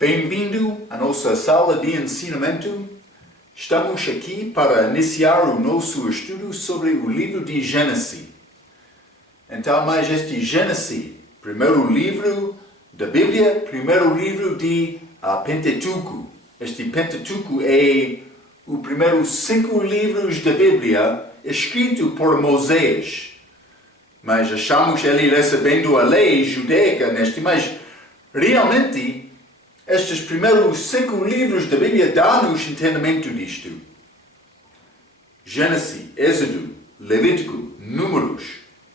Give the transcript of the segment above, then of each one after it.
Bem-vindo à nossa sala de ensinamento. Estamos aqui para iniciar o nosso estudo sobre o livro de Gênesis. Então, mas este Gênesis, primeiro livro da Bíblia, primeiro livro de Pentateuco. Este Pentateuco é os primeiros 5 livros da Bíblia escritos por Moisés. Mas achamos ele recebendo a lei judaica neste, mas realmente estes primeiros 5 livros da Bíblia dão-nos entendimento disto. Gênesis, Êxodo, Levítico, Números,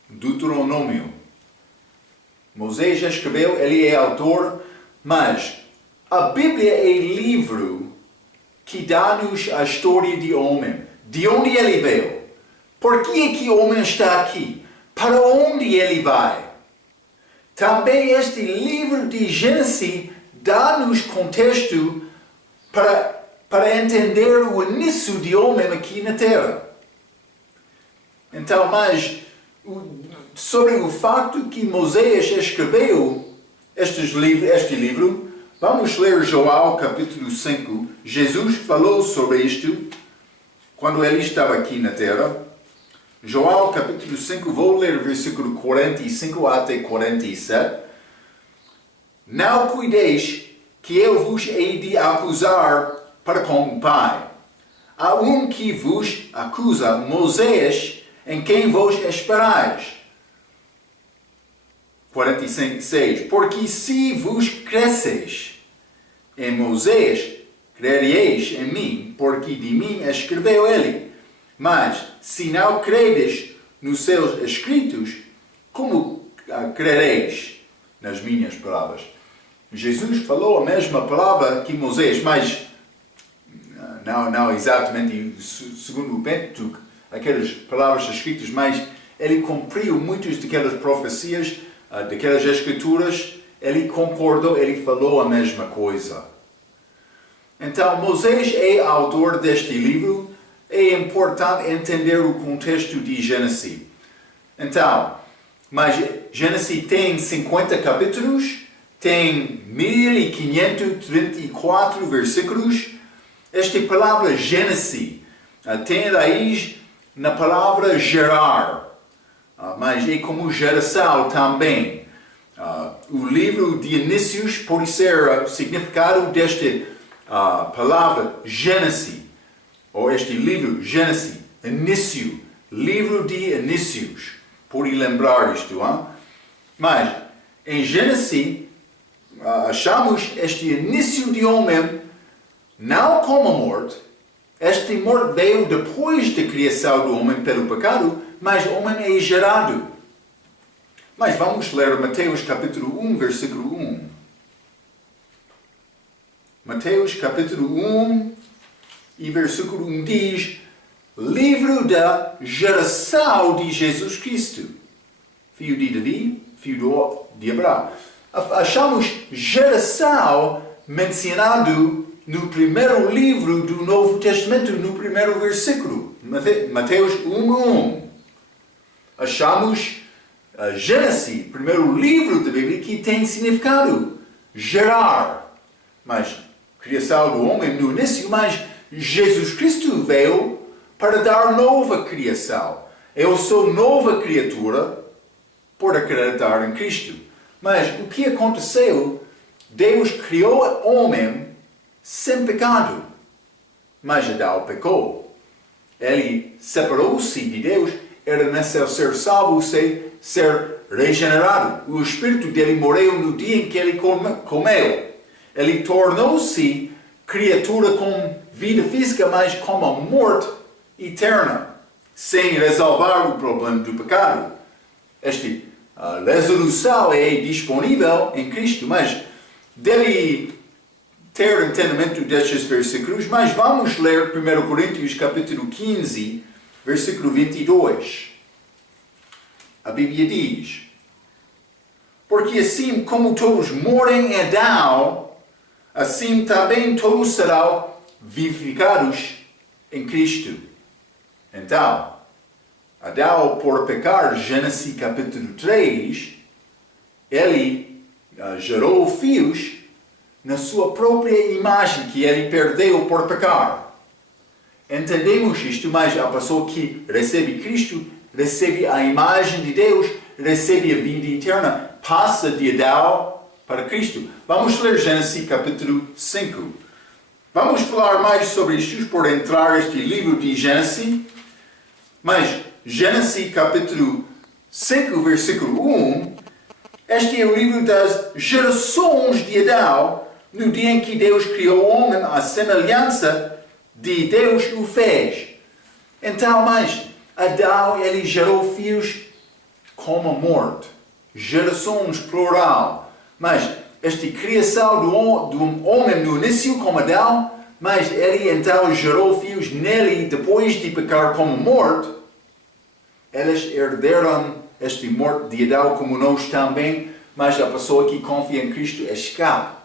Deuteronômio. Moisés escreveu, ele é autor, mas a Bíblia é livro que dá-nos a história de homem. De onde ele veio? Por que é que o homem está aqui? Para onde ele vai? Também este livro de Gênesis dá-nos contexto para entender o início de homem aqui na Terra. Então, mas sobre o facto que Moisés escreveu este livro, vamos ler João capítulo 5. Jesus falou sobre isto quando ele estava aqui na Terra. João capítulo 5, vou ler versículo 45 até 47. Não cuideis que eu vos hei de acusar para com o Pai. Há um que vos acusa, Moisés, em quem vos esperais. 46. Porque se vos cresceis em Moisés, crereis em mim, porque de mim escreveu ele. Mas, se não credes nos seus escritos, como crereis nas minhas palavras? Jesus falou a mesma palavra que Moisés, mas não exatamente segundo o Pentateuco, aquelas palavras escritas, mas ele cumpriu muitas daquelas profecias, daquelas escrituras, ele concordou, ele falou a mesma coisa. Então, Moisés é autor deste livro. É importante entender o contexto de Gênesis. Então, mas Gênesis tem 50 capítulos, tem 1534 versículos. Esta palavra Gênesis tem raiz na palavra gerar, mas é como geração também. O livro de inícios pode ser significado desta palavra Gênesis. Ou este livro, Gênesis, início, livro de inícios. Pode lembrar isto, hein? Mas, em Gênesis, achamos este início de homem, não como a morte. Este morte veio depois da criação do homem pelo pecado, mas o homem é gerado. Mas vamos ler Mateus capítulo 1, versículo 1. Mateus capítulo 1, e versículo 1 diz, livro da geração de Jesus Cristo, filho de Davi, filho de Abraão. Achamos geração mencionado no primeiro livro do Novo Testamento, no primeiro versículo, Mateus 1:1. Achamos Gênesis, primeiro livro da Bíblia, que tem significado gerar, mas criação do homem no início, mas Jesus Cristo veio para dar nova criação. Eu sou nova criatura por acreditar em Cristo. Mas o que aconteceu? Deus criou o homem sem pecado. Mas Adão pecou. Ele separou-se de Deus. Era necessário ser salvo, ser regenerado. O espírito dele morreu no dia em que ele comeu. Ele tornou-se criatura com vida física, mas com a morte eterna, sem resolver o problema do pecado. Esta resolução é disponível em Cristo, mas deve ter entendimento destes versículos. Mas vamos ler 1 Coríntios capítulo 15, versículo 22. A Bíblia diz, porque assim como todos morrem em Adão, assim também todos serão vivificados em Cristo. Então, Adão por pecar, Gênesis capítulo 3, ele gerou filhos, na sua própria imagem que ele perdeu por pecar. Entendemos isto, mas a pessoa que recebe Cristo, recebe a imagem de Deus, recebe a vida eterna, passa de Adão para Cristo. Vamos ler Gênesis capítulo 5. Vamos falar mais sobre isto por entrar neste livro de Gênesis. Mas Gênesis capítulo 5, versículo 1, este é o livro das gerações de Adão, no dia em que Deus criou o homem, a semelhança de Deus o fez. Então, mas Adão, ele gerou filhos como a morte. Gerações plural. Mas esta criação do homem no início como Adão, mas ele então gerou filhos nele depois de pecar como morte. Eles herderam esta morte de Adão como nós também, mas a pessoa que confia em Cristo escapa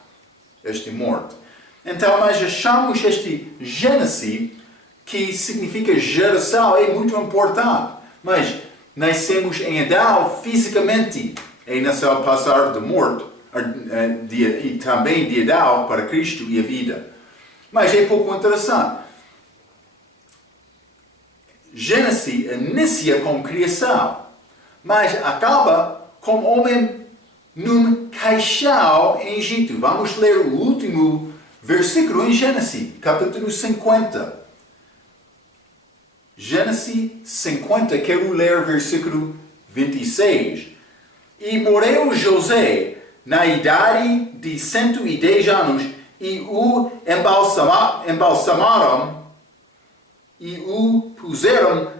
esta morte. Então, nós achamos este Gênesis, que significa geração, é muito importante. Mas nascemos em Adão fisicamente, e nessa passar de morte, e também de Adão para Cristo e a vida. Mas é pouco interessante. Gênesis inicia com criação, mas acaba com o homem num caixão em Egito. Vamos ler o último versículo em Gênesis, capítulo 50. Gênesis 50, quero ler versículo 26. E morreu José na idade de 110 anos, e o embalsamaram e o puseram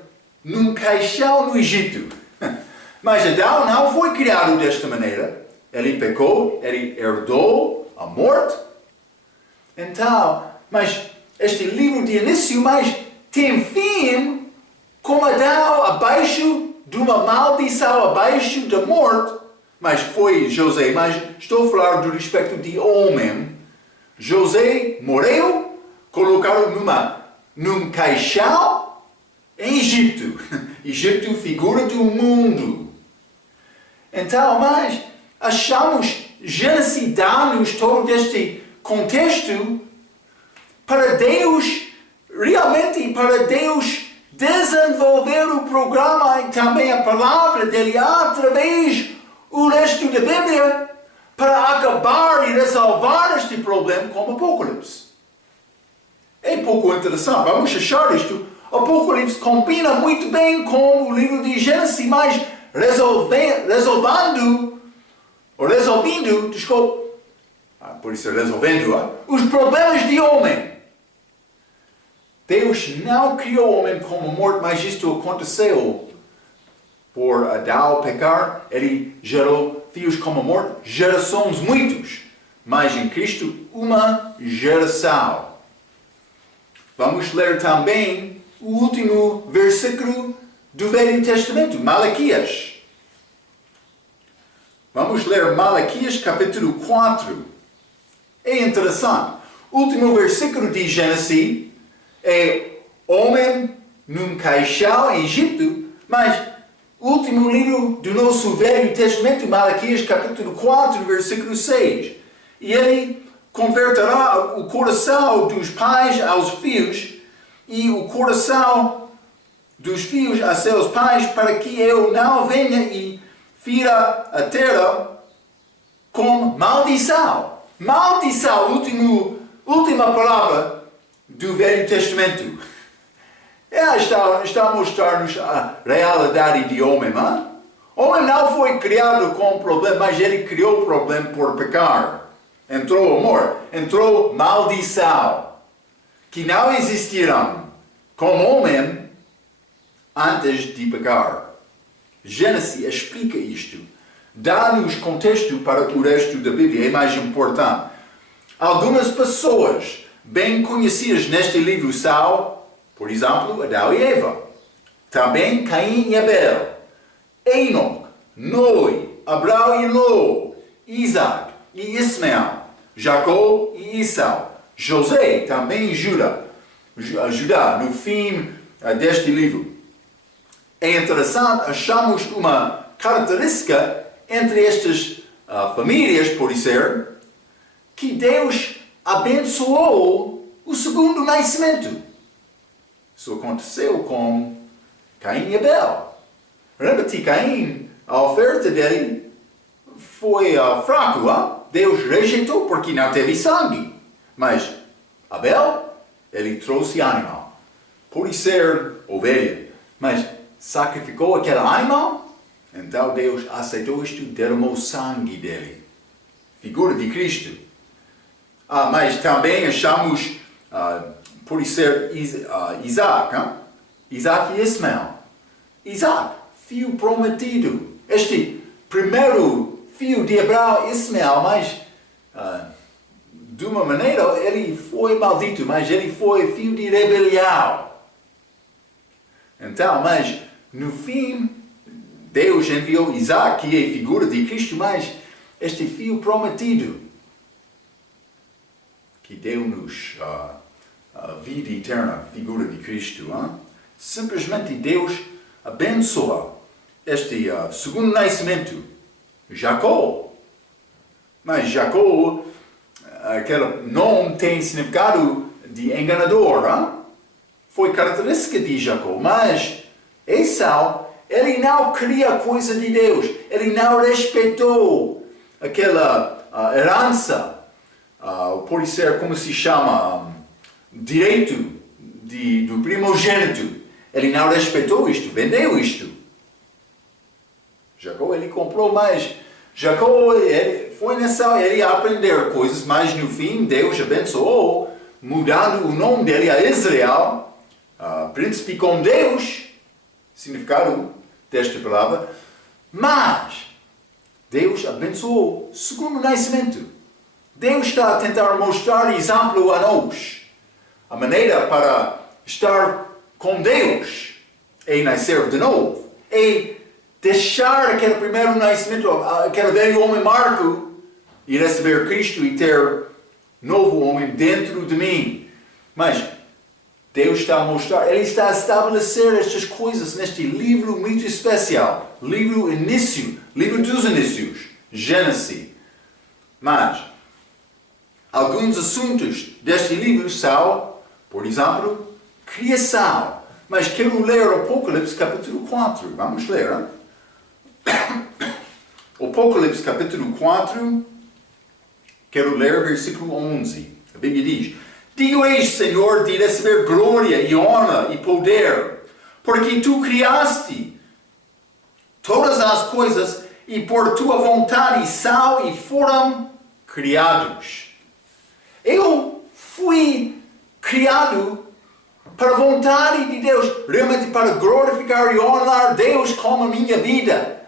num caixão no Egito. Mas Adão não foi criado desta maneira. Ele pecou, ele herdou a morte. Então, mas este livro de início, mas tem fim com Adão abaixo de uma maldição, abaixo da morte. Mas foi José, mas estou a falar do respeito de homem. José morreu, colocaram num caixão em Egito. Egito, figura do mundo. Então, mas achamos Gênesis dá-nos todo este contexto para Deus, realmente para Deus desenvolver o programa e também a palavra dele através do resto da Bíblia para acabar e resolver este problema com o Apocalipse. É pouco interessante, vamos achar isto. O Apocalipse combina muito bem com o livro de Gênesis, mas resolvendo, os problemas de homem. Deus não criou o homem como morto, mas isto aconteceu por Adão pecar. Ele gerou filhos como morto, gerações muitos, mas em Cristo uma geração. Vamos ler também o último versículo do Velho Testamento, Malaquias. Vamos ler Malaquias capítulo 4. É interessante. O último versículo de Gênesis é homem num caixão em Egito, mas o último livro do nosso Velho Testamento, Malaquias capítulo 4, versículo 6. E ele converterá o coração dos pais aos filhos e o coração dos filhos a seus pais, para que eu não venha e fira a terra com maldição. Maldição, última palavra do Velho Testamento. Está a mostrar-nos a realidade de homem. Hein? O homem não foi criado com problema, mas ele criou o problema por pecar. Entrou amor, entrou maldição, que não existirão como homem antes de pecar. Gênesis explica isto. Dá-nos contexto para o resto da Bíblia, é mais importante. Algumas pessoas bem conhecidas neste livro são, por exemplo, Adão e Eva. Também Caim e Abel, Enoque, Noé, Abraão e Ló, Isaac e Ismael, Jacó e Esau, José, também Judá, no fim deste livro. É interessante, achamos uma característica entre estas famílias, por ser, que Deus abençoou o segundo nascimento. Isso aconteceu com Caim e Abel. Lembra-te, Caim, a oferta dele foi fraco. Deus rejeitou porque não teve sangue. Mas Abel, ele trouxe animal. Pode ser ovelha, mas sacrificou aquele animal. Então Deus aceitou isto, derramou sangue dele. Figura de Cristo. Mas também achamos, pode ser Isaac. Isaac e Ismael. Isaac, filho prometido. Este primeiro filho de Abraão, Ismael, mas de uma maneira ele foi maldito, mas ele foi filho de rebelião. Então, mas no fim, Deus enviou Isaac, que é figura de Cristo, mas este filho prometido, que deu-nos a vida eterna, figura de Cristo. Simplesmente Deus abençoa este segundo nascimento, Jacó. Mas Jacó, aquele nome tem significado de enganador. Foi característica de Jacó, mas Esau, ele não queria coisa de Deus, ele não respeitou aquela herança, pode ser como se chama, direito do primogênito. Ele não respeitou isto, vendeu isto. Jacó, ele comprou mais. Jacó, ele foi nessa, ele ia aprender coisas, mas no fim Deus abençoou, mudando o nome dele a Israel, príncipe com Deus, significado desta palavra. Mas Deus abençoou o segundo nascimento. Deus está a tentar mostrar exemplo a nós. A maneira para estar com Deus é nascer de novo. É deixar aquele primeiro nascimento, aquele velho homem Marco, e receber Cristo e ter novo homem dentro de mim. Mas Deus está a mostrar, Ele está a estabelecer estas coisas neste livro muito especial. Livro dos inícios, Gênesis. Mas alguns assuntos deste livro são, por exemplo, criação. Mas quero ler Apocalipse capítulo 4. Vamos ler. Apocalipse capítulo 4. Quero ler versículo 11. A Bíblia diz: Digo és, Senhor, de receber glória e honra e poder, porque tu criaste todas as coisas e por tua vontade são e foram criados. Eu fui criado para a vontade de Deus, realmente para glorificar e honrar Deus com a minha vida.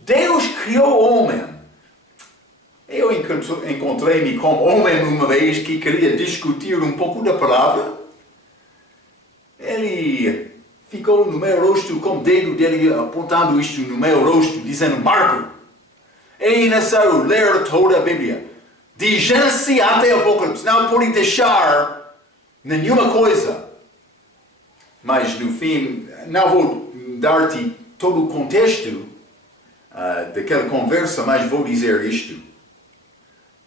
Deus criou o homem. Eu encontrei-me com um homem uma vez que queria discutir um pouco da palavra. Ele ficou no meu rosto com o dedo dele apontando isto no meu rosto, dizendo: Marco, é necessário ler toda a Bíblia, de Gênesis até Apocalipse. Não pode deixar nenhuma coisa. Mas no fim, não vou dar-te todo o contexto daquela conversa, mas vou dizer isto.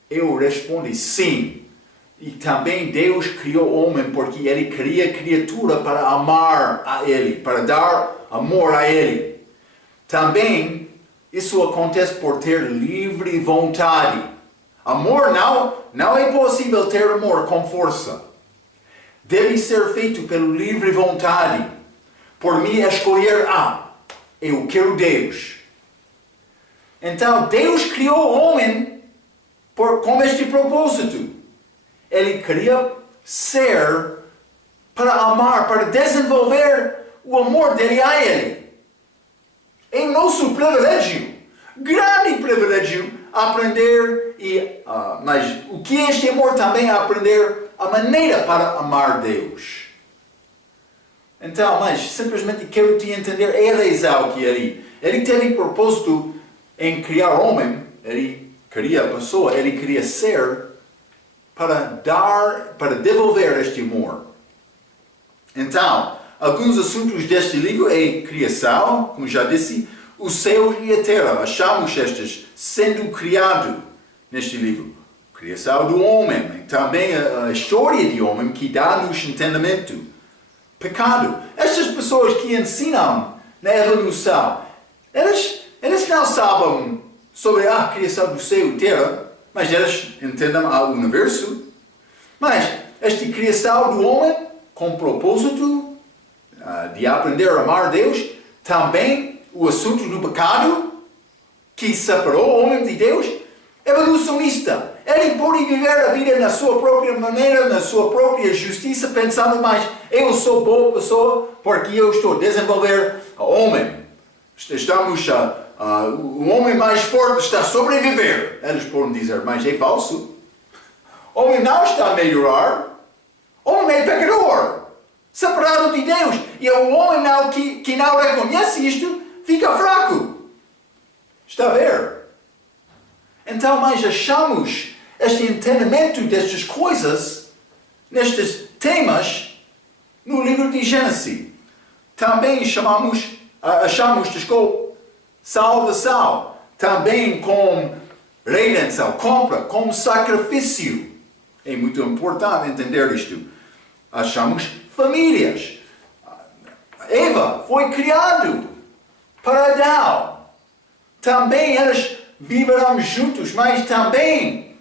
Eu respondi sim. E também Deus criou o homem porque Ele cria criatura para amar a Ele, para dar amor a Ele. Também isso acontece por ter livre vontade. Amor não é possível ter amor com força. Deve ser feito pela livre vontade. Por mim escolher, eu quero Deus. Então Deus criou o homem com este propósito. Ele queria ser para amar, para desenvolver o amor dele a Ele. É nosso privilégio, grande privilégio, aprender mas o que é este amor também é aprender a maneira para amar Deus. Então, mas simplesmente quero te entender, é a razão que ele teve propósito em criar o homem, ele queria a pessoa, ele queria ser para devolver este amor. Então, alguns assuntos deste livro é criação, como já disse, o céu e a terra. Achamos estes sendo criado neste livro. Criação do homem, também a história do homem que dá-nos entendimento. Pecado. Estas pessoas que ensinam na evolução, elas não sabem sobre a criação do céu e terra, mas elas entendem o universo. Mas esta criação do homem, com propósito de aprender a amar Deus, também o assunto do pecado, que separou o homem de Deus, evolucionista. Ele pode viver a vida na sua própria maneira, na sua própria justiça, pensando, mas eu sou boa pessoa porque eu estou a desenvolver o homem. O homem mais forte está a sobreviver. Eles podem dizer, mas é falso. O homem não está a melhorar. O homem é pecador, separado de Deus. E o homem que não reconhece isto, fica fraco. Está a ver? Então, mas achamos este entendimento destas coisas, nestes temas, no livro de Gênesis. Também achamos salvação, também com redenção, compra, com sacrifício. É muito importante entender isto. Achamos famílias. Eva foi criado para Adão. Também eles viverão juntos, mas também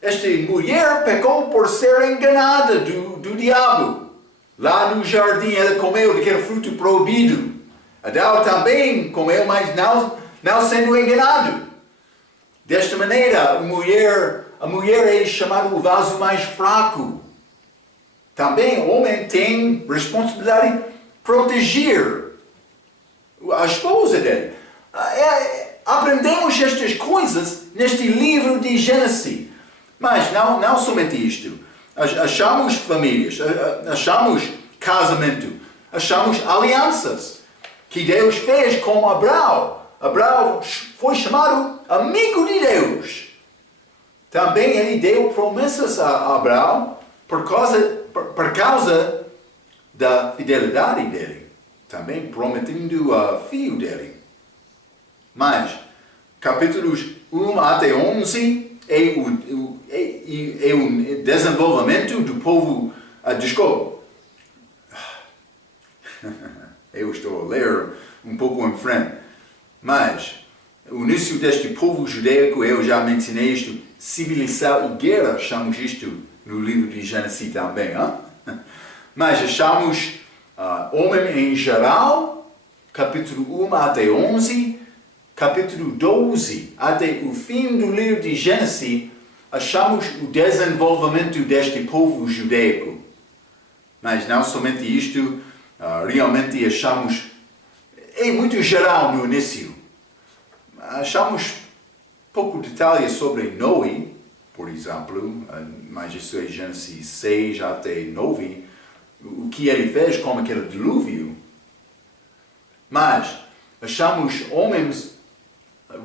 esta mulher pecou por ser enganada do diabo. Lá no jardim ela comeu daquele fruto proibido. Adão também comeu, mas não sendo enganado. Desta maneira, a mulher é chamada o vaso mais fraco. Também o homem tem responsabilidade de proteger a esposa dele. Aprendemos estas coisas neste livro de Gênesis. Mas não somente isto. Achamos famílias, achamos casamento, achamos alianças que Deus fez com Abraão. Abraão foi chamado amigo de Deus. Também ele deu promessas a Abraão por causa da fidelidade dele. Também prometendo o filho dele. Mas, capítulos 1 até 11 é o desenvolvimento do povo. Desculpa. Eu estou a ler um pouco em frente. Mas, o início deste povo judaico, eu já mencionei isto, civilização e guerra, chamamos isto no livro de Gênesis também. Mas achamos homem em geral, capítulo 1 até 11, capítulo 12 até o fim do livro de Gênesis, achamos o desenvolvimento deste povo judaico. Mas não somente isto, realmente achamos, é muito geral no início. Achamos pouco detalhe sobre Noé, por exemplo, mas isso é Gênesis 6 até 9, o que ele fez com aquele dilúvio. Mas achamos homens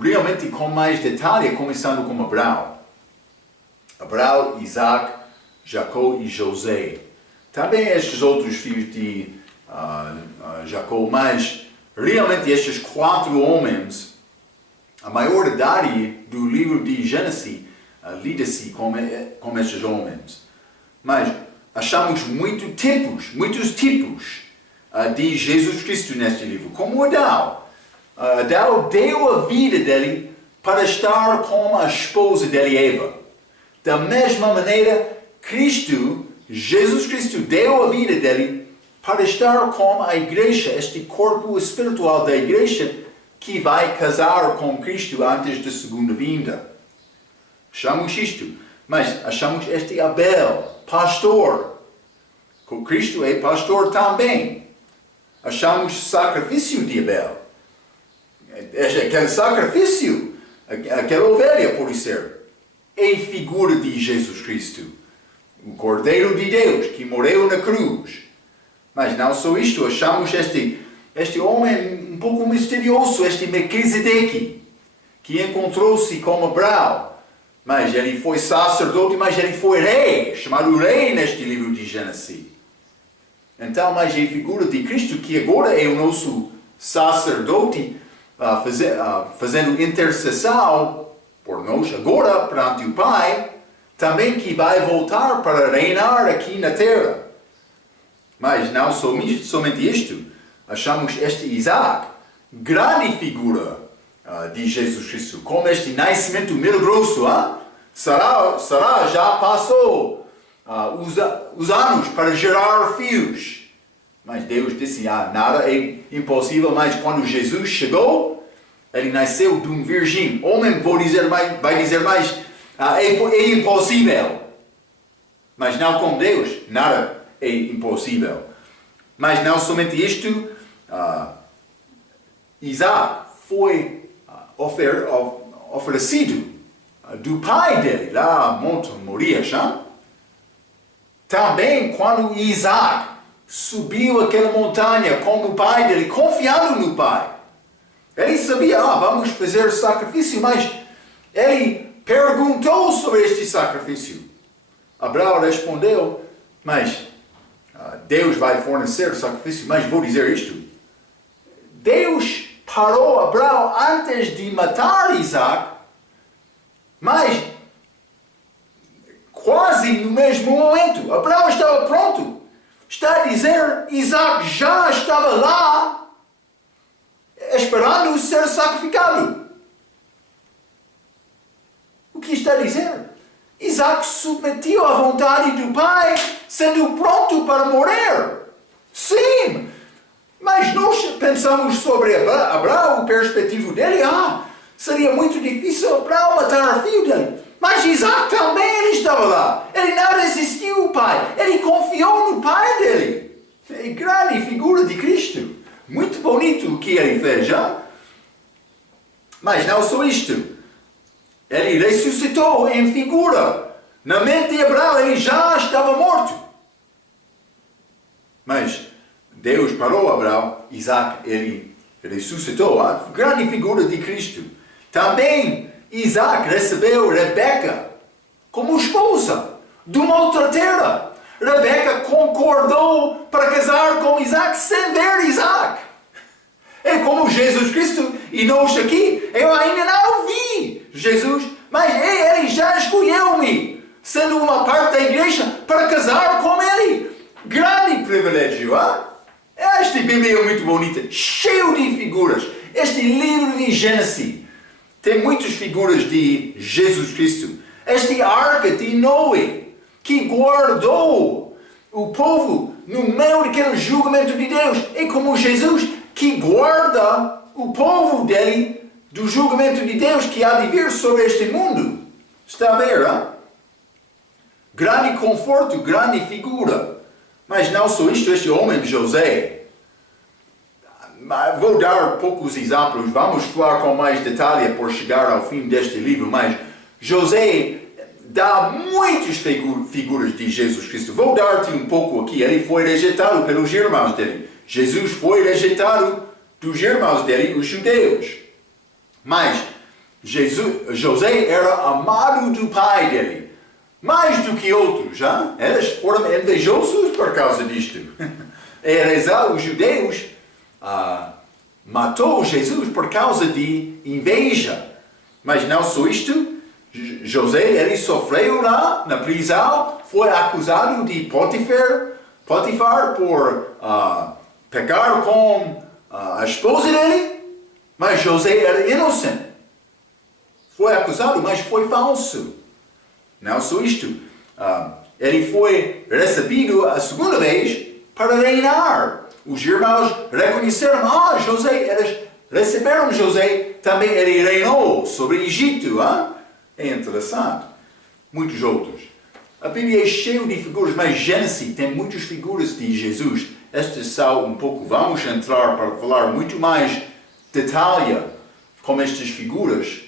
realmente com mais detalhe, começando com Abraão. Abraão, Isaac, Jacó e José. Também estes outros filhos de Jacó, mas realmente estes 4 homens, a maior idade do livro de Gênesis lida-se com estes homens. Mas achamos muitos tipos de Jesus Cristo neste livro, como Adão. Adão deu a vida dele para estar com a esposa dele, Eva. Da mesma maneira, Jesus Cristo deu a vida dele para estar com a igreja, este corpo espiritual da igreja que vai casar com Cristo antes da segunda vinda. Achamos isto, mas achamos este Abel, pastor. Cristo é pastor também. Achamos sacrifício de Abel. Aquele sacrifício, aquela ovelha, por ser, é figura de Jesus Cristo, o Cordeiro de Deus que morreu na cruz. Mas não só isto, achamos este homem um pouco misterioso, este Melquisedeque, que encontrou-se com Abraão. Mas ele foi sacerdote, mas ele foi rei, chamado rei neste livro de Gênesis. Então, mas é a figura de Cristo que agora é o nosso sacerdote, fazendo intercessão por nós, agora perante o Pai, também que vai voltar para reinar aqui na terra. Mas não somente isto, achamos este Isaac, grande figura de Jesus Cristo, com este nascimento milagroso. Sará já passou os anos para gerar filhos. Mas Deus disse, nada é impossível, mas quando Jesus chegou, ele nasceu de um virgem. Homem vai dizer mais, é impossível. Mas não com Deus, nada é impossível. Mas não somente isto, Isaac foi oferecido do pai dele, lá em Monte Morias. Também quando Isaac subiu aquela montanha com o pai dele, confiando no pai. Ele sabia, vamos fazer sacrifício, mas ele perguntou sobre este sacrifício. Abraão respondeu, mas Deus vai fornecer o sacrifício, mas vou dizer isto. Deus parou Abraão antes de matar Isaac, mas quase no mesmo momento. Abraão estava pronto. Está a dizer, Isaac já estava lá, esperando ser sacrificado. O que está a dizer? Isaac submeteu à vontade do pai, sendo pronto para morrer. Sim, mas nós pensamos sobre Abraão, o perspectivo dele, seria muito difícil Abraão matar o filho dele. Mas Isaac também ele estava lá. Ele não resistiu ao pai. Ele confiou no pai dele. É grande figura de Cristo. Muito bonito o que ele fez, Mas não só isto. Ele ressuscitou em figura. Na mente de Abraão ele já estava morto. Mas Deus parou Abraão. Isaac ele ressuscitou. A grande figura de Cristo. Também Isaac recebeu Rebeca como esposa de uma outra terra. Rebeca concordou para casar com Isaac sem ver Isaac. É como Jesus Cristo e nós aqui. Eu ainda não vi Jesus, mas ele já escolheu-me, sendo uma parte da igreja, para casar com ele. Grande privilégio, Esta Bíblia é muito bonita, cheio de figuras. Este livro de Gênesis tem muitas figuras de Jesus Cristo. Este arca de Noé, que guardou o povo no meio daquele julgamento de Deus. É como Jesus, que guarda o povo dele do julgamento de Deus que há de vir sobre este mundo. Está a ver, Grande conforto, grande figura. Mas não só isto, este homem José. Vou dar poucos exemplos, vamos falar com mais detalhe por chegar ao fim deste livro, mas José dá muitas figuras de Jesus Cristo. Vou dar-te um pouco aqui. Ele foi rejeitado pelos irmãos dele. Jesus foi rejeitado dos irmãos dele, os judeus. Mas José era amado do pai dele, mais do que outros. Eles foram invejosos por causa disto. Os judeus matou Jesus por causa de inveja. Mas não só isto, José ele sofreu lá na prisão, foi acusado de Potifar por pecar com a esposa dele, mas José era inocente. Foi acusado, mas foi falso. Não só isto, ele foi recebido a segunda vez para reinar. Os irmãos reconheceram, José, eles receberam José, também ele reinou sobre o Egito. É interessante. Muitos outros. A Bíblia é cheia de figuras, mas Gênesis tem muitas figuras de Jesus. Estas são um pouco, vamos entrar para falar muito mais detalhe com estas figuras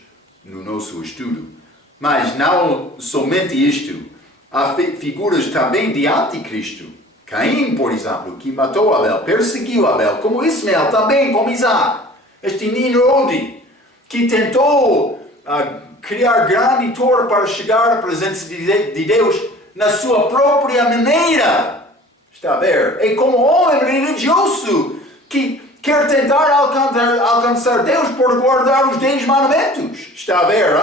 no nosso estudo. Mas não somente isto. Há figuras também de anticristo. Caim, por exemplo, que matou Abel, perseguiu Abel, como Ismael também, como Isaac. Este Nimrod, que tentou criar grande torre para chegar à presença de Deus na sua própria maneira. Está a ver? É como homem religioso que quer tentar alcançar Deus por guardar os 10 mandamentos. Está a ver,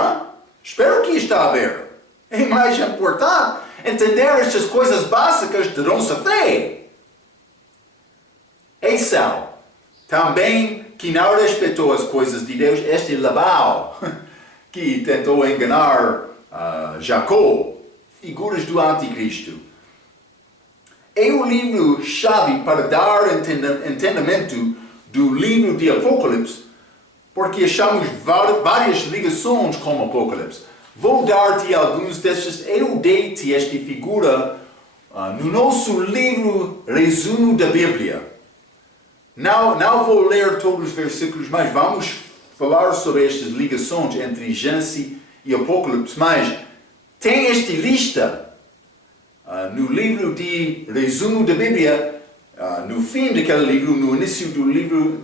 Espero que está a ver. É mais importante entender estas coisas básicas de nossa fé. Esau, também que não respeitou as coisas de Deus, este Labão, que tentou enganar Jacó, figuras do anticristo. É o livro-chave para dar entendimento do livro de Apocalipse, porque achamos várias ligações com Apocalipse. Vou dar-te alguns destes. Eu dei-te esta figura no nosso livro resumo da Bíblia. Não vou ler todos os versículos, mas vamos falar sobre estas ligações entre Gênesis e Apocalipse. Mas tem esta lista no livro de resumo da Bíblia, no fim daquele livro, no início do livro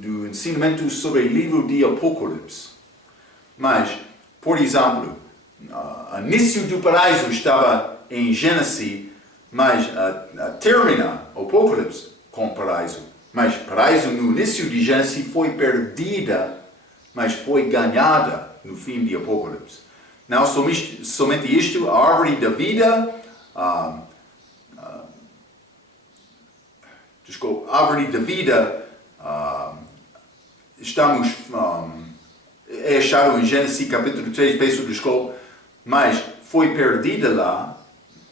do ensinamento sobre o livro de Apocalipse. Mas, por exemplo, o início do paraíso estava em Gênesis, mas termina o Apocalipse com o paraíso. Mas o paraíso no início de Gênesis foi perdida, mas foi ganhada no fim de Apocalipse. Não somente isto, a árvore da vida, a árvore da vida, estamos, é achado em Gênesis capítulo 3, peço desculpa, mas foi perdida lá,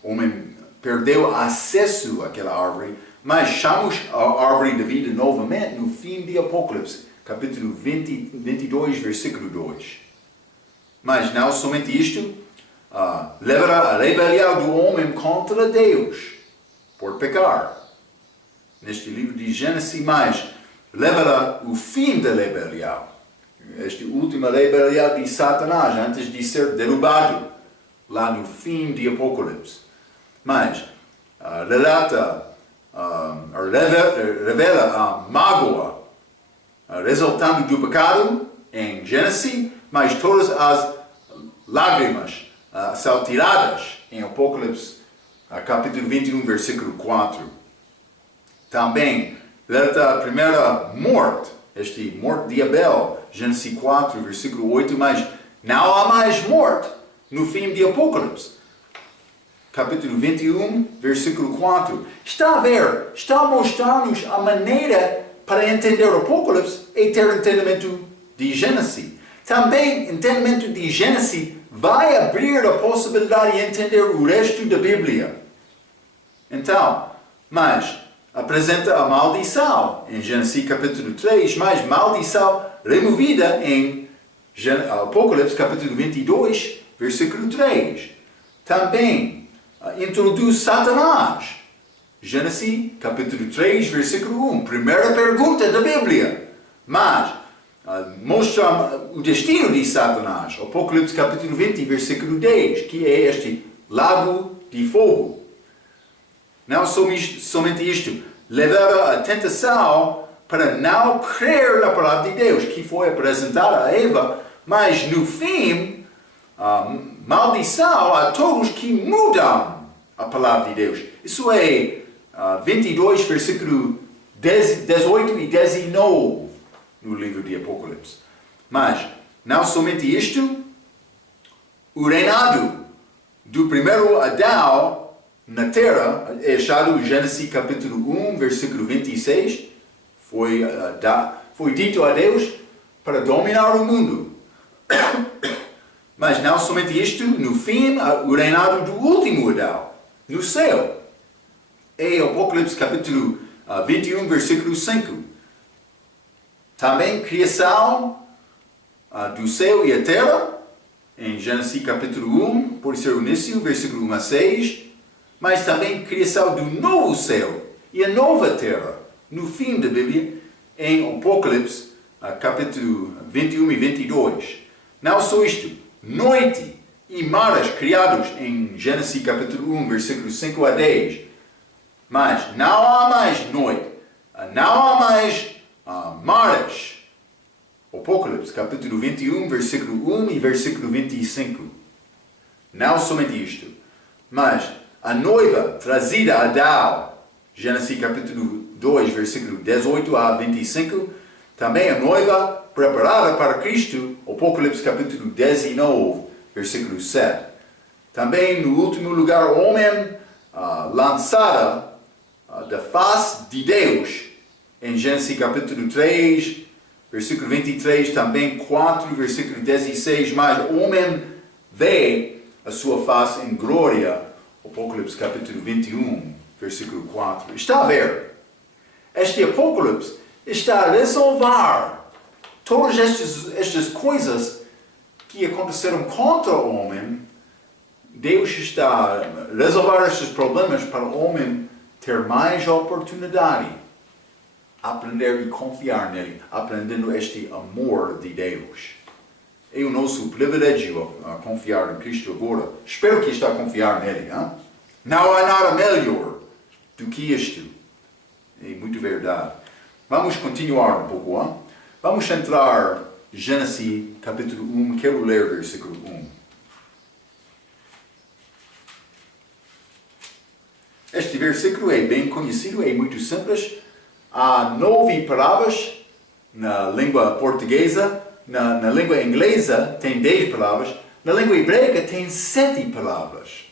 o homem perdeu acesso àquela árvore, mas achamos a árvore da vida novamente no fim de Apocalipse, capítulo 22, versículo 2. Mas não somente isto, levará a rebelião do homem contra Deus, por pecar. Neste livro de Gênesis, mas levará o fim da rebelião. Esta última rebelião de Satanás, antes de ser derrubado, lá no fim de Apocalipse. Mas revela a mágoa resultando do pecado em Gênesis, mas todas as lágrimas são tiradas em Apocalipse, capítulo 21, versículo 4. Também, relata a primeira morte, morte de Abel, Gênesis 4, versículo 8, mas não há mais morte no fim de Apocalipse. Capítulo 21, versículo 4. Está a mostrar-nos a maneira para entender o Apocalipse e ter entendimento de Gênesis. Também, entendimento de Gênesis vai abrir a possibilidade de entender o resto da Bíblia. Então, mas apresenta a maldição em Gênesis capítulo 3, mas maldição removida em Apocalipse capítulo 22, versículo 3. Também introduz Satanás. Gênesis capítulo 3, versículo 1. Primeira pergunta da Bíblia. Mas mostra o destino de Satanás. Apocalipse capítulo 20, versículo 10, que é este lago de fogo. Não somente isto, levará a tentação para não crer na palavra de Deus, que foi apresentada a Eva, mas no fim, maldição a todos que mudam a palavra de Deus. Isso é 22, versículo 18 e 19 no livro de Apocalipse. Mas, não somente isto, o reinado do primeiro Adão na terra, é achado em Gênesis capítulo 1, versículo 26, foi dito a Deus para dominar o mundo. Mas não somente isto, no fim, o reinado do último Adão, no céu. É Apocalipse capítulo 21, versículo 5. Também criação do céu e a terra, em Gênesis capítulo 1, por ser o início, versículo 1 a 6. Mas também criação do novo céu e a nova terra, no fim da Bíblia, em Apocalipse, capítulo 21 e 22. Não só isto, noite e mares criados em Gênesis capítulo 1, versículos 5 a 10. Mas não há mais noite, não há mais mares. Apocalipse capítulo 21, versículo 1 e versículo 25. Não somente isto, mas a noiva trazida a Adão, Gênesis capítulo 2, versículo 18 a 25, também a noiva preparada para Cristo, Apocalipse capítulo 19, versículo 7. Também, no último lugar, homem lançada da face de Deus, em Gênesis capítulo 3, versículo 23, também 4, versículo 16, mas homem vê a sua face em glória, Apocalipse capítulo 21, versículo 4. Está a ver? Este Apocalipse está a resolver todas estas coisas que aconteceram contra o homem. Deus está a resolver estes problemas para o homem ter mais oportunidade, aprender e confiar nele, aprendendo este amor de Deus. É o nosso privilégio a confiar em Cristo agora. Espero que está a confiar nele. Hein? Não há nada melhor do que isto. É muito verdade. Vamos continuar um pouco. Hein? Vamos entrar em Gênesis capítulo 1. Quero ler versículo 1. Este versículo é bem conhecido, é muito simples. Há 9 palavras na língua portuguesa. Na língua inglesa tem 10 palavras. Na língua hebraica tem 7 palavras.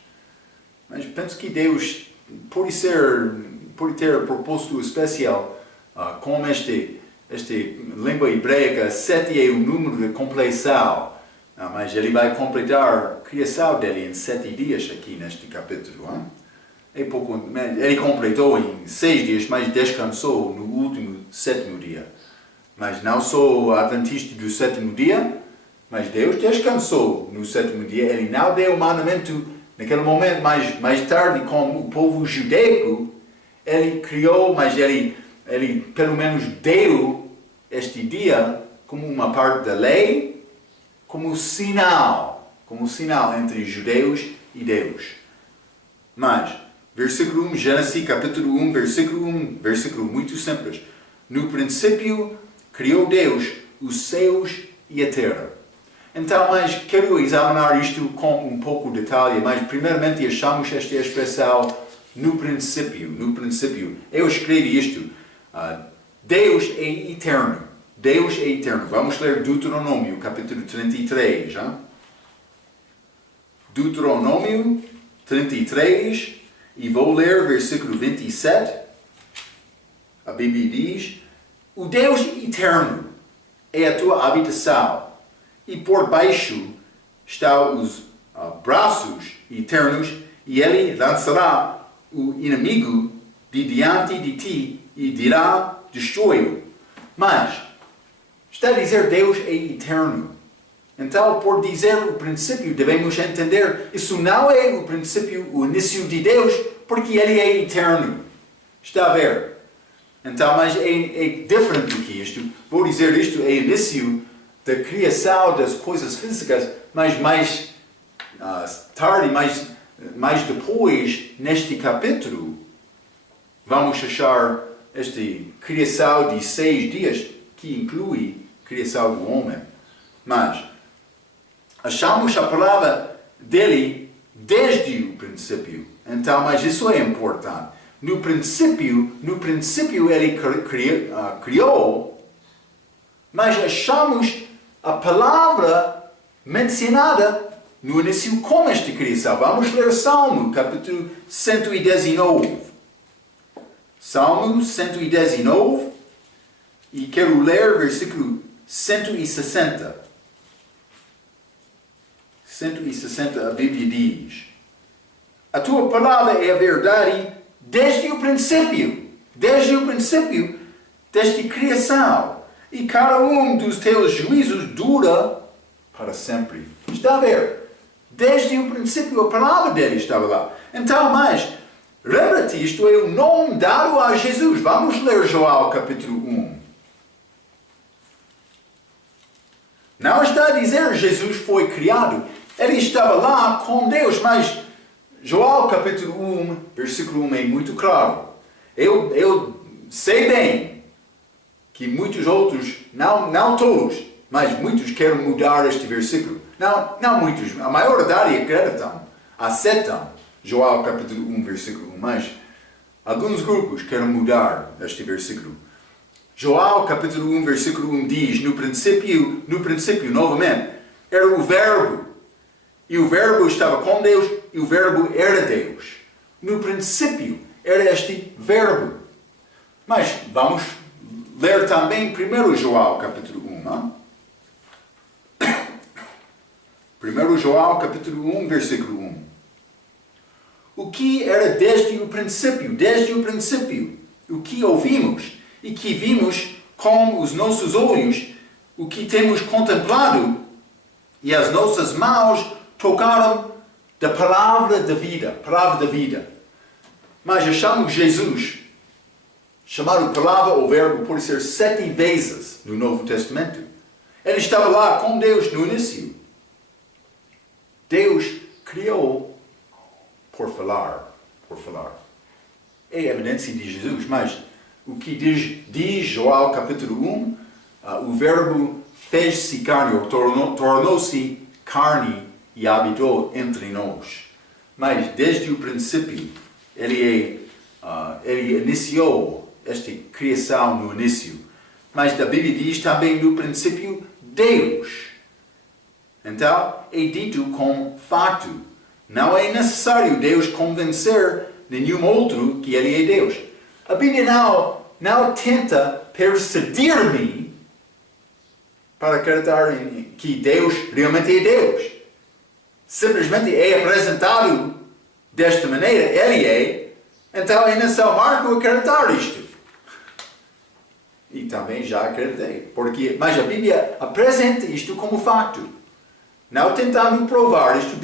Mas penso que Deus pode ter propósito especial com esta língua hebraica. 7 é o número de compleição. Mas ele vai completar a criação dele em 7 dias aqui neste capítulo. Hein? Ele completou em 6 dias, mas descansou no último 7º dia. Mas não sou adventista do 7º dia, mas Deus descansou no 7º dia. Ele não deu o mandamento naquele momento, mais tarde, com o povo judaico, ele criou, mas ele pelo menos deu este dia como uma parte da lei, como sinal entre judeus e Deus. Mas, versículo 1, Gênesis capítulo 1, versículo muito simples. No princípio, criou Deus os céus e a terra. Então, mas quero examinar isto com um pouco de detalhe, mas primeiramente achamos esta expressão no princípio. Eu escrevi isto. Deus é eterno. Deus é eterno. Vamos ler Deuteronômio, capítulo 33. Hein? Deuteronômio 33, e vou ler versículo 27. A Bíblia diz: o Deus eterno é a tua habitação, e por baixo estão os braços eternos, e ele lançará o inimigo de diante de ti e dirá: destrói-o. Mas está a dizer Deus é eterno. Então, por dizer o princípio, devemos entender isso não é o princípio, o início de Deus, porque ele é eterno. Está a ver? Então, mas é diferente do que isto. Vou dizer isto é início da criação das coisas físicas, mas mais tarde, mais depois, neste capítulo, vamos achar esta criação de 6 dias, que inclui a criação do homem. Mas achamos a palavra dele desde o princípio. Então, mas isso é importante. No princípio ele criou, mas achamos a palavra mencionada no início como esta criação. Vamos ler Salmo, capítulo 119. Salmo 119, e quero ler versículo 160. 160, a Bíblia diz: a tua palavra é a verdade desde o princípio desta criação, e cada um dos teus juízos dura para sempre. Está a ver? Desde o princípio a palavra dele estava lá. Então, mas, lembra-te, isto é o nome dado a Jesus. Vamos ler João capítulo 1. Não está a dizer Jesus foi criado. Ele estava lá com Deus, mas João capítulo 1, versículo 1 é muito claro. Eu sei bem que muitos outros, não todos, mas muitos querem mudar este versículo. Não muitos, a maioridade aceitam João capítulo 1, versículo 1, mas alguns grupos querem mudar este versículo. João capítulo 1, versículo 1 diz: no princípio, novamente, era o verbo, E o Verbo estava com Deus, e o Verbo era Deus. No princípio era este Verbo. Mas vamos ler também 1 João capítulo 1. Não? 1 João capítulo 1, versículo 1. O que era desde o princípio, o que ouvimos e que vimos com os nossos olhos, o que temos contemplado, e as nossas mãos tocaram da palavra da vida. Mas achamos Jesus, chamado palavra ou verbo, pode ser 7 vezes no Novo Testamento. Ele estava lá com Deus no início. Deus criou por falar. É evidência de Jesus, mas o que diz João capítulo 1, o verbo fez-se carne, ou tornou-se carne e habitou entre nós. Mas desde o princípio, ele iniciou esta criação no início. Mas a Bíblia diz também no princípio Deus. Então, é dito com fato. Não é necessário Deus convencer nenhum outro que Ele é Deus. A Bíblia não tenta persuadir-me para acreditar que Deus realmente é Deus. Simplesmente é apresentado desta maneira, Ele é, então é nessa marca acreditar isto. E também já acreditei, mas a Bíblia apresenta isto como fato. Não tentando provar isto.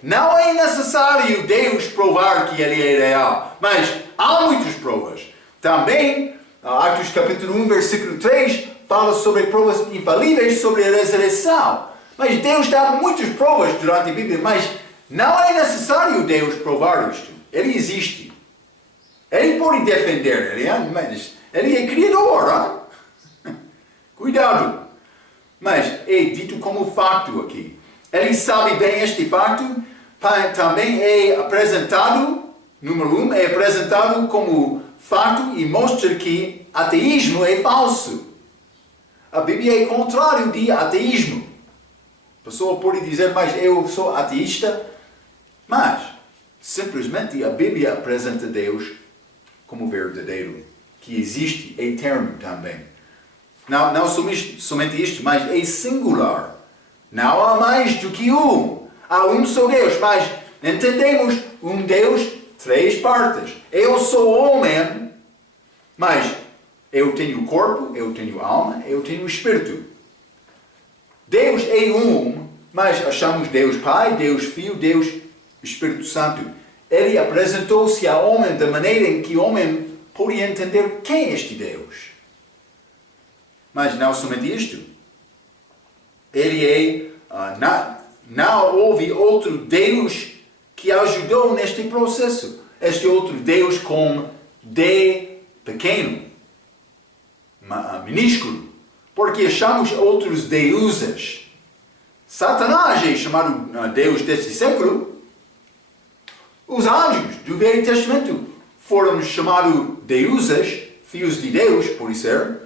Não é necessário Deus provar que Ele é real, mas há muitas provas. Também, Atos capítulo 1, versículo 3, fala sobre provas infalíveis sobre a ressurreição. Mas Deus dá muitas provas durante a Bíblia, mas não é necessário Deus provar isto. Ele existe. Ele pode defender, mas Ele é criador. Hein? Cuidado. Mas é dito como fato aqui. Ele sabe bem este fato, também é apresentado, número 1, é apresentado como fato e mostra que ateísmo é falso. A Bíblia é contrário de ateísmo. A pessoa pode dizer, mas eu sou ateísta, mas simplesmente a Bíblia apresenta Deus como verdadeiro, que existe, é eterno também. Não somente isto, mas é singular. Não há mais do que um. Há um só Deus, mas entendemos um Deus, 3 partes. Eu sou homem, mas eu tenho corpo, eu tenho alma, eu tenho espírito. Deus é um, mas achamos Deus Pai, Deus Filho, Deus Espírito Santo. Ele apresentou-se a homem da maneira em que o homem podia entender quem é este Deus. Mas não somente isto. Ele não houve outro Deus que ajudou neste processo. Este outro Deus com D pequeno, minúsculo, porque achamos outros deuses. Satanás é chamado Deus deste século. Os anjos do Velho Testamento foram chamados deuses, filhos de Deus, por ser.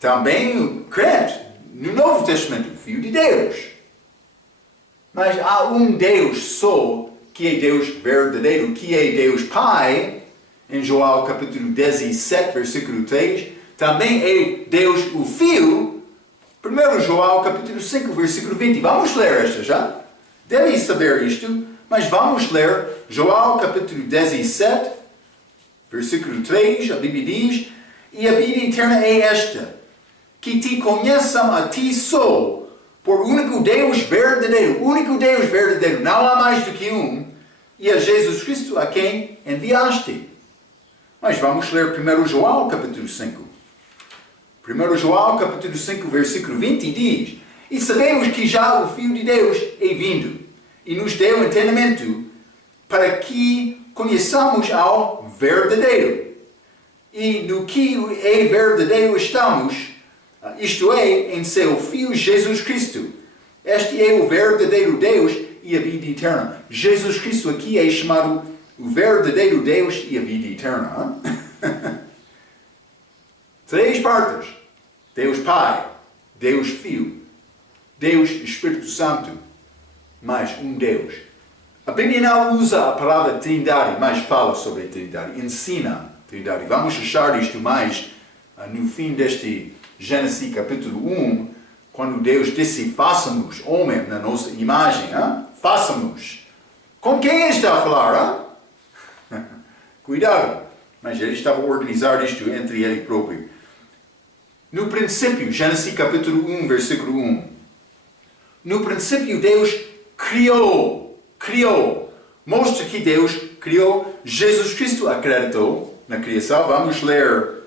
Também o crente no Novo Testamento, Filho de Deus. Mas há um Deus só, que é Deus verdadeiro, que é Deus Pai, em João capítulo 17, versículo 3. Também é Deus o Filho, 1 João capítulo 5, versículo 20. Vamos ler esta já? Devem saber isto, mas vamos ler João capítulo 17, versículo 3. A Bíblia diz, e a vida eterna é esta, que te conheçam a ti só, por único Deus verdadeiro, não há mais do que um, e a Jesus Cristo a quem enviaste. Mas vamos ler 1 João capítulo 5. 1 João capítulo 5, versículo 20 diz, e sabemos que já o Filho de Deus é vindo, e nos deu entendimento, para que conheçamos ao verdadeiro. E no que é verdadeiro estamos, isto é, em seu Filho Jesus Cristo. Este é o verdadeiro Deus e a vida eterna. Jesus Cristo aqui é chamado o verdadeiro Deus e a vida eterna. 3 partes. Deus Pai, Deus Filho, Deus Espírito Santo. mas um Deus. A Bíblia não usa a palavra Trindade, mas fala sobre a Trindade, ensina a Trindade. Vamos achar isto mais no fim deste Gênesis capítulo 1, quando Deus disse, faça-nos homem na nossa imagem. Faça-nos. Com quem ele está a falar? Cuidado. Mas ele estava a organizar isto entre ele próprio. No princípio, Gênesis capítulo 1, versículo 1. No princípio Deus criou. Mostra que Deus criou. Jesus Cristo acreditou na criação. Vamos ler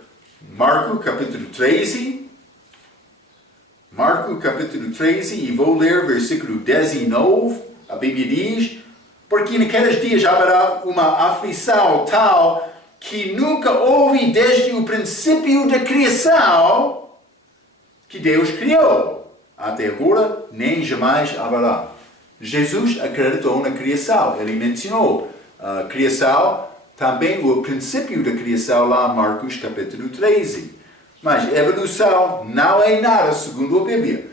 Marcos capítulo 13. Marcos capítulo 13 e vou ler versículo 19. A Bíblia diz, porque naqueles dias haverá uma aflição tal que nunca houve desde o princípio da criação que Deus criou. Até agora, nem jamais haverá. Jesus acreditou na criação. Ele mencionou a criação, também o princípio da criação lá em Marcos capítulo 13. Mas evolução não é nada segundo a Bíblia.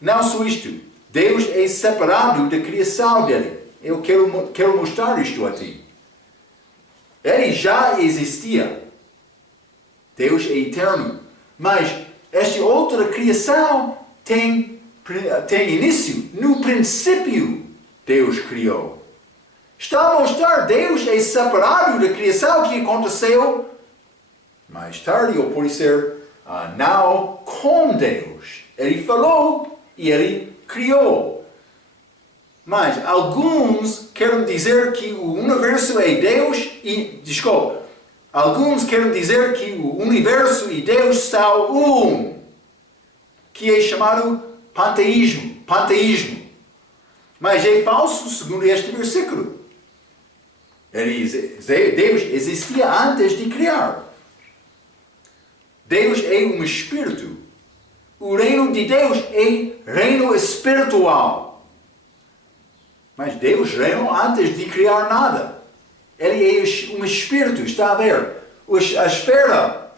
Não só isto. Deus é separado da criação dele. Eu quero mostrar isto a ti. Ele já existia. Deus é eterno. Mas esta outra criação tem início. No princípio, Deus criou. Está a mostrar Deus é separado da criação que aconteceu mais tarde, ou pode ser não com Deus. Ele falou e ele criou. Mas alguns querem dizer que o universo é Deus alguns querem dizer que o universo e Deus são um, que é chamado panteísmo. Mas é falso segundo este versículo. Deus existia antes de criar. Deus é um espírito. O reino de Deus é reino espiritual. Mas Deus reinou antes de criar nada. Ele é um espírito, está a ver? A esfera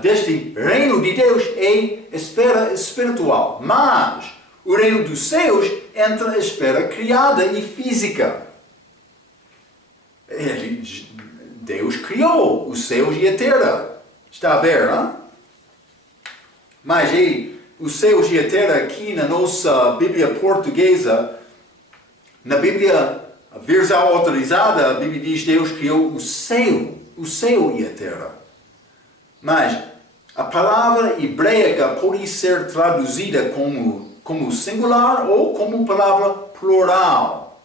deste reino de Deus é a esfera espiritual. Mas o reino dos céus entra a esfera criada e física. Deus criou os céus e a terra. Está a ver, não? Mas os céus e a terra aqui na nossa Bíblia portuguesa, na Bíblia, a versão autorizada, a Bíblia diz que Deus criou o céu e a terra. Mas a palavra hebraica pode ser traduzida como singular ou como palavra plural.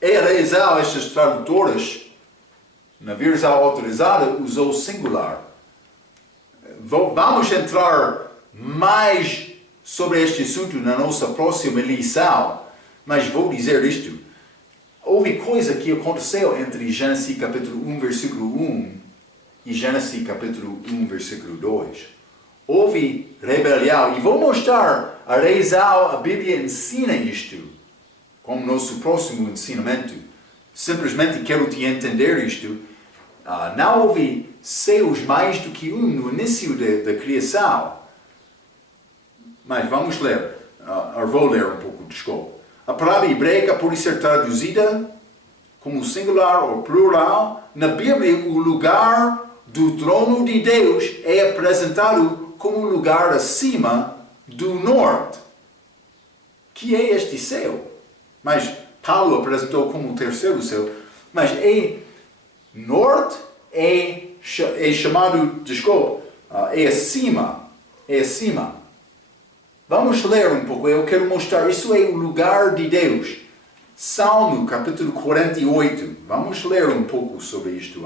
É razão estes tradutores, na versão autorizada, usou singular. Vamos entrar mais sobre este assunto na nossa próxima lição, mas vou dizer isto. Houve coisa que aconteceu entre Gênesis capítulo 1, versículo 1 e Gênesis capítulo 1, versículo 2. Houve rebelião. E vou mostrar a razão, a Bíblia ensina isto, como nosso próximo ensinamento. Simplesmente quero te entender isto. Não houve céus mais do que um no início da criação. Mas vamos ler. Eu vou ler um pouco, desculpa. A palavra hebraica pode ser traduzida como singular ou plural. Na Bíblia, o lugar do trono de Deus é apresentado como um lugar acima do norte, que é este céu. Mas Paulo apresentou como o terceiro céu. Mas norte é chamado, é acima. É acima. Vamos ler um pouco, eu quero mostrar, isso é o lugar de Deus. Salmo capítulo 48, vamos ler um pouco sobre isto.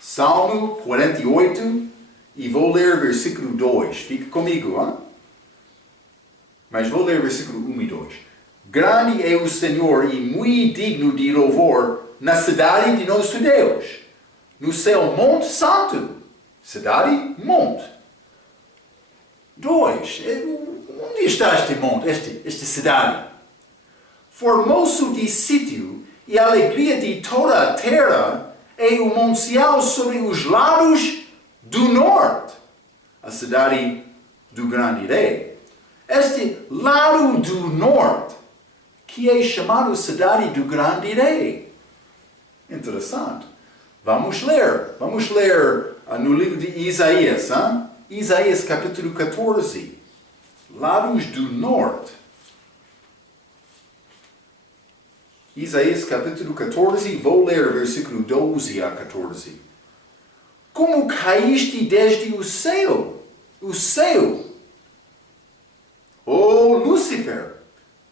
Salmo 48, e vou ler versículo 2, fica comigo. Mas vou ler versículo 1 e 2. Grande é o Senhor e muito digno de louvor na cidade de nosso Deus, no seu monte santo. Cidade, monte. 2. Onde está este monte, esta cidade? Formoso de sítio e alegria de toda a terra é o Monte Sião sobre os lados do norte, a cidade do grande rei. Este lado do norte que é chamado cidade do grande rei. Interessante. Vamos ler no livro de Isaías, hein? Isaías capítulo 14, lados do norte. Isaías capítulo 14, vou ler versículo 12 a 14. Como caíste desde o céu, ó Lúcifer,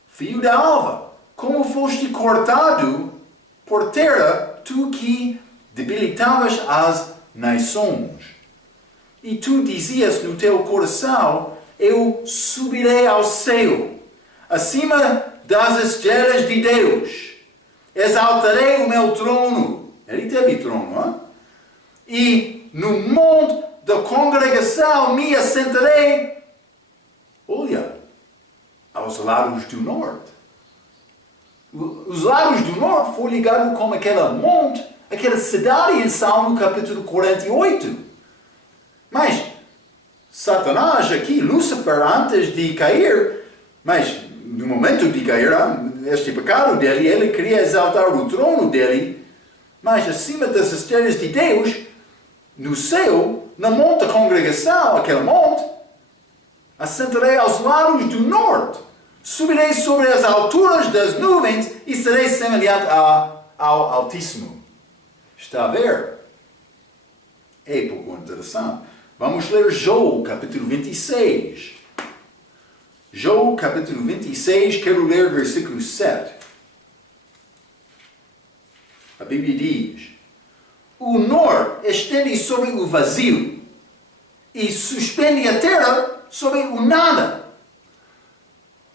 filho da alva, como foste cortado por terra, tu que debilitavas as nações. E tu dizias no teu coração, eu subirei ao céu, acima das estrelas de Deus. Exaltarei o meu trono. Ele teve trono, hein? E no monte da congregação me assentarei, olha, aos lados do norte. Os lados do norte foram ligados com aquele monte, aquela cidade em Salmo capítulo 48. Mas Satanás aqui, Lúcifer, antes de cair, mas no momento de cair, este pecado dele, ele queria exaltar o trono dele, mas acima das estrelas de Deus, no céu, no monte da congregação, aquele monte, assentarei aos lados do norte, subirei sobre as alturas das nuvens e serei semelhante ao Altíssimo. Está a ver? É pouco interessante. Vamos ler João, capítulo 26. João, capítulo 26, quero ler versículo 7. A Bíblia diz: o norte estende sobre o vazio e suspende a terra sobre o nada.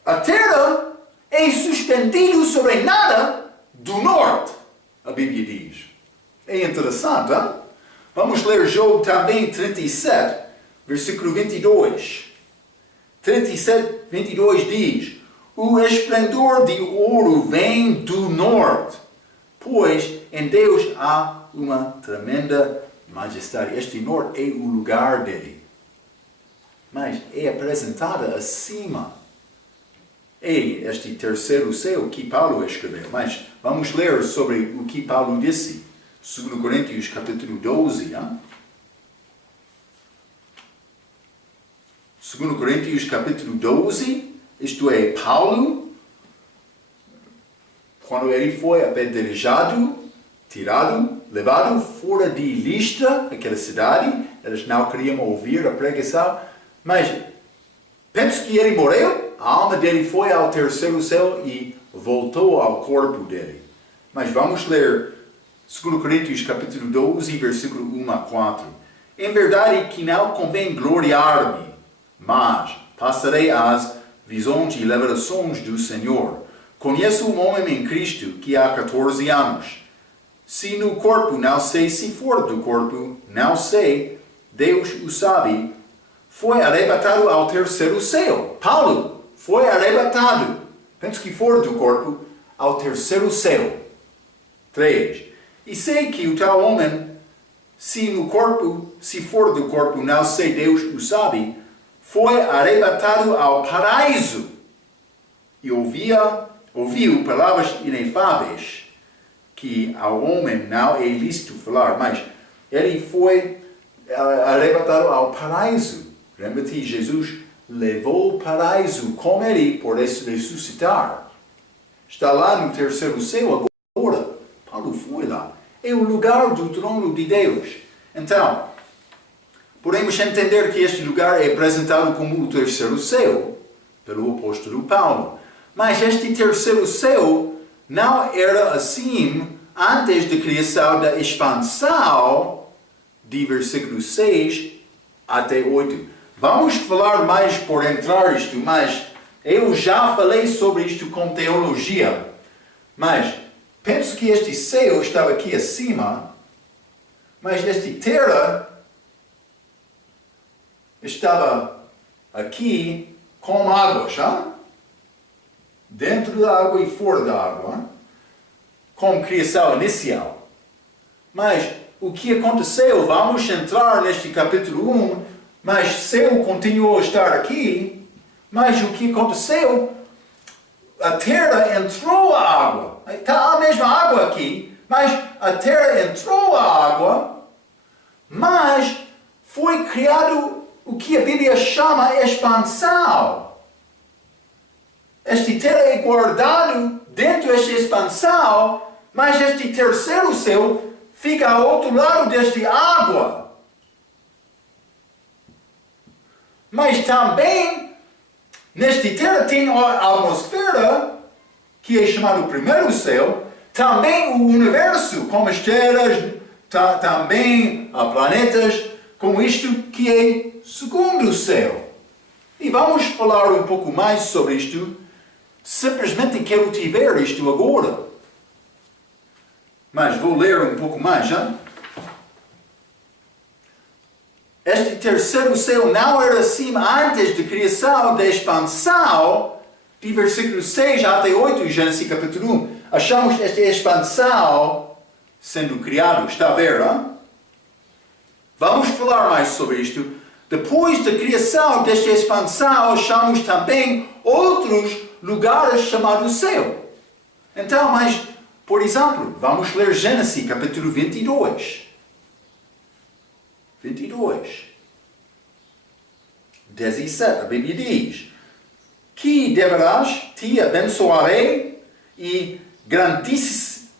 A terra é suspendida sobre nada do norte, a Bíblia diz. É interessante, hein? Vamos ler João também 37, versículo 22. 37, 22 diz: o esplendor de ouro vem do norte, pois em Deus há uma tremenda majestade. Este norte é o lugar dele, mas é apresentada acima. É este terceiro céu que Paulo escreveu. Mas vamos ler sobre o que Paulo disse. 2 Coríntios capítulo 12. Hein? 2 Coríntios capítulo 12. Isto é, Paulo, quando ele foi apedrejado, tirado, levado fora de Listra, aquela cidade, eles não queriam ouvir a pregação, mas penso que ele morreu, a alma dele foi ao terceiro céu e voltou ao corpo dele. Mas vamos ler 2 Coríntios capítulo 12, versículo 1 a 4. Em verdade que não convém gloriar-me, mas passarei às visões e revelações do Senhor. Conheço um homem em Cristo que há 14 anos. Se no corpo, não sei; se for do corpo, não sei. Deus o sabe. Foi arrebatado ao terceiro céu. Paulo foi arrebatado, penso que for do corpo, ao terceiro céu. 3. E sei que o tal homem, se no corpo, se for do corpo, não sei, Deus o sabe, foi arrebatado ao paraíso e ouviu palavras inefáveis que ao homem não é lícito falar, mas ele foi arrebatado ao paraíso. Lembra-te, Jesus levou o paraíso com ele por ressuscitar. Está lá no terceiro céu agora. Paulo foi lá. É o lugar do trono de Deus. Então, podemos entender que este lugar é apresentado como o terceiro céu pelo apóstolo Paulo. Mas este terceiro céu não era assim antes da criação da expansão de versículo 6 até 8. Vamos falar mais por entrar isto, mas eu já falei sobre isto com teologia. Mas penso que este céu estava aqui acima, mas esta terra estava aqui com água, já? Dentro da água e fora da água, com criação inicial. Mas o que aconteceu, vamos entrar neste capítulo 1, mas céu continuou a estar aqui, mas o que aconteceu, a terra entrou a água. Está a mesma água aqui, mas a terra entrou a água, mas foi criado o que a Bíblia chama expansão. Este terra é guardado dentro desta expansão, mas este terceiro céu fica ao outro lado desta água. Mas também, neste terra tem a atmosfera, que é chamado o primeiro céu, também o universo, como estrelas, também planetas, como isto que é segundo céu. E vamos falar um pouco mais sobre isto. Simplesmente quero te ver isto agora. Mas vou ler um pouco mais, já? Este terceiro céu não era assim antes da criação, da expansão, de versículo 6 até 8 de Gênesis capítulo 1. Achamos esta expansão sendo criado. Está a ver, não? Vamos falar mais sobre isto. Depois da criação desta expansão, achamos também outros lugares chamados céu. Então, mas, por exemplo, vamos ler Gênesis capítulo 22. 17, a Bíblia diz: que deverás, te abençoarei e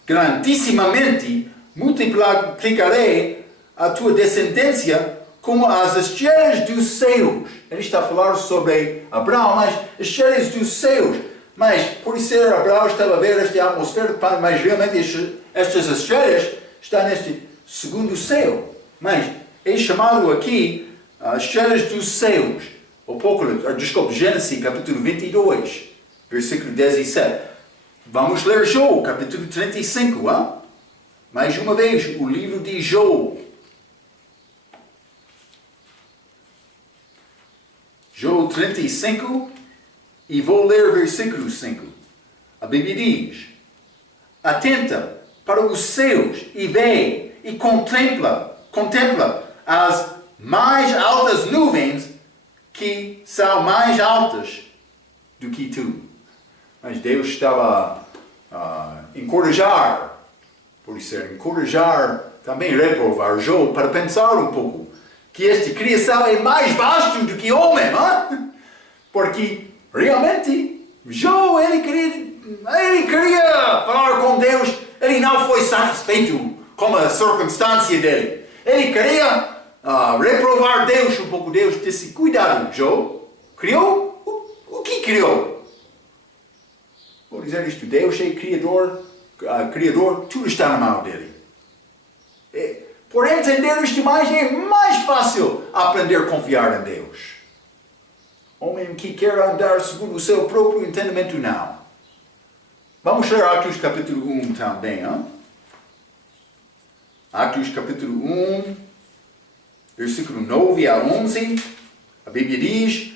grandissimamente multiplicarei a tua descendência como as estrelas dos céus. Ele está a falar sobre Abraão, mas estrelas dos céus. Mas, por ser Abraão estava a ver esta atmosfera, mas realmente estas estrelas estão neste segundo céu. Mas é chamado aqui estrelas dos céus. Gênesis capítulo 22, versículo 17. Vamos ler João, capítulo 35. Mais uma vez, o livro de João. João 35, e vou ler versículo 5. A Bíblia diz: atenta para os céus e vê e contempla as mais altas nuvens que são mais altas do que tu. Mas Deus estava a encorajar, também reprovar João para pensar um pouco que esta criação é mais vasto do que homem, porque realmente João ele queria falar com Deus, ele não foi satisfeito com a circunstância dele, ele queria reprovar Deus um pouco. Deus disse: cuidado, João, criou o que criou? Vou dizer isto: Deus é criador, tudo está na mão dele. Por entender isto mais, é mais fácil aprender a confiar em Deus. Homem que quer andar segundo o seu próprio entendimento, não. Vamos ler Atos capítulo 1 também. Atos capítulo 1, versículo 9 a 11. A Bíblia diz: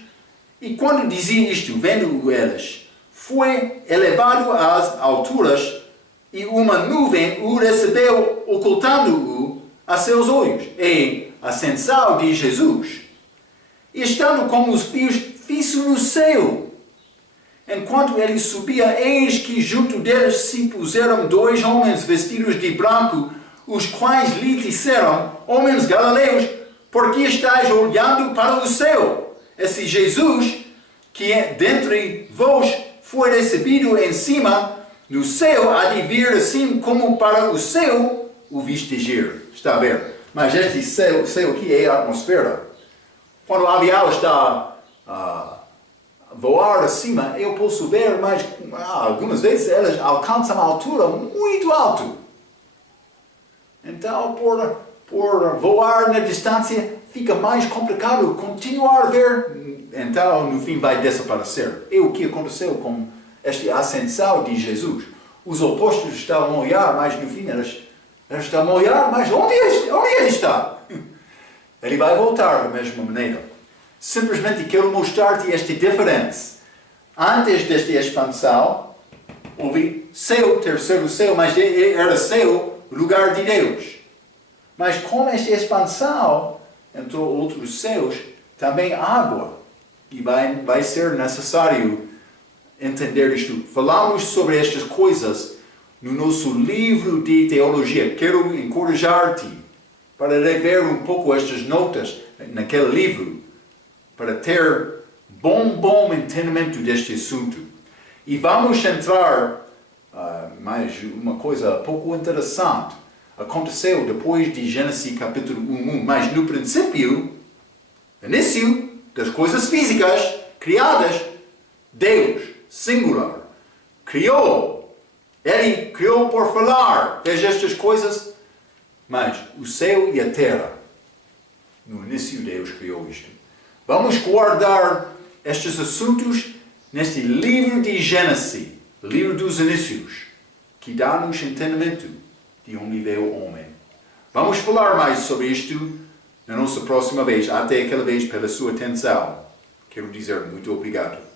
e quando dizia isto, vendo eles, foi elevado às alturas, e uma nuvem o recebeu, ocultando-o a seus olhos. É a ascensão de Jesus. E estando como os fios fixos no céu, enquanto ele subia, eis que junto deles se puseram dois homens vestidos de branco, os quais lhe disseram: homens galileus, por que estáis olhando para o céu? Esse Jesus, que dentre vós foi recebido em cima, no céu há de vir assim como para o céu o viste ir. Está a ver? Mas este céu aqui é a atmosfera. Quando o avião está a voar acima, eu posso ver, mas algumas vezes elas alcançam uma altura muito alta. Então, por voar na distância, fica mais complicado continuar a ver. Então, no fim, vai desaparecer. É o que aconteceu com esta ascensão de Jesus. Os opostos estavam a olhar, mas no fim eles estavam a olhar, mas onde ele está? Ele vai voltar da mesma maneira. Simplesmente quero mostrar-te esta diferença. Antes desta expansão, houve céu, terceiro céu, mas era céu, lugar de Deus. Mas com esta expansão, entrou outros céus, também água. E vai ser necessário entender isto. Falamos sobre estas coisas no nosso livro de teologia. Quero encorajar-te para rever um pouco estas notas naquele livro, para ter bom entendimento deste assunto. E vamos entrar mais uma coisa pouco interessante. Aconteceu depois de Gênesis capítulo 1, mas no princípio, início das coisas físicas criadas, Deus, singular, criou. Ele criou por falar. Veja estas coisas. Mas o céu e a terra, no início Deus criou isto. Vamos guardar estes assuntos neste livro de Gênesis, livro dos inícios, que dá-nos entendimento de onde veio o homem. Vamos falar mais sobre isto na nossa próxima vez. Até aquela vez, pela sua atenção. Quero dizer muito obrigado.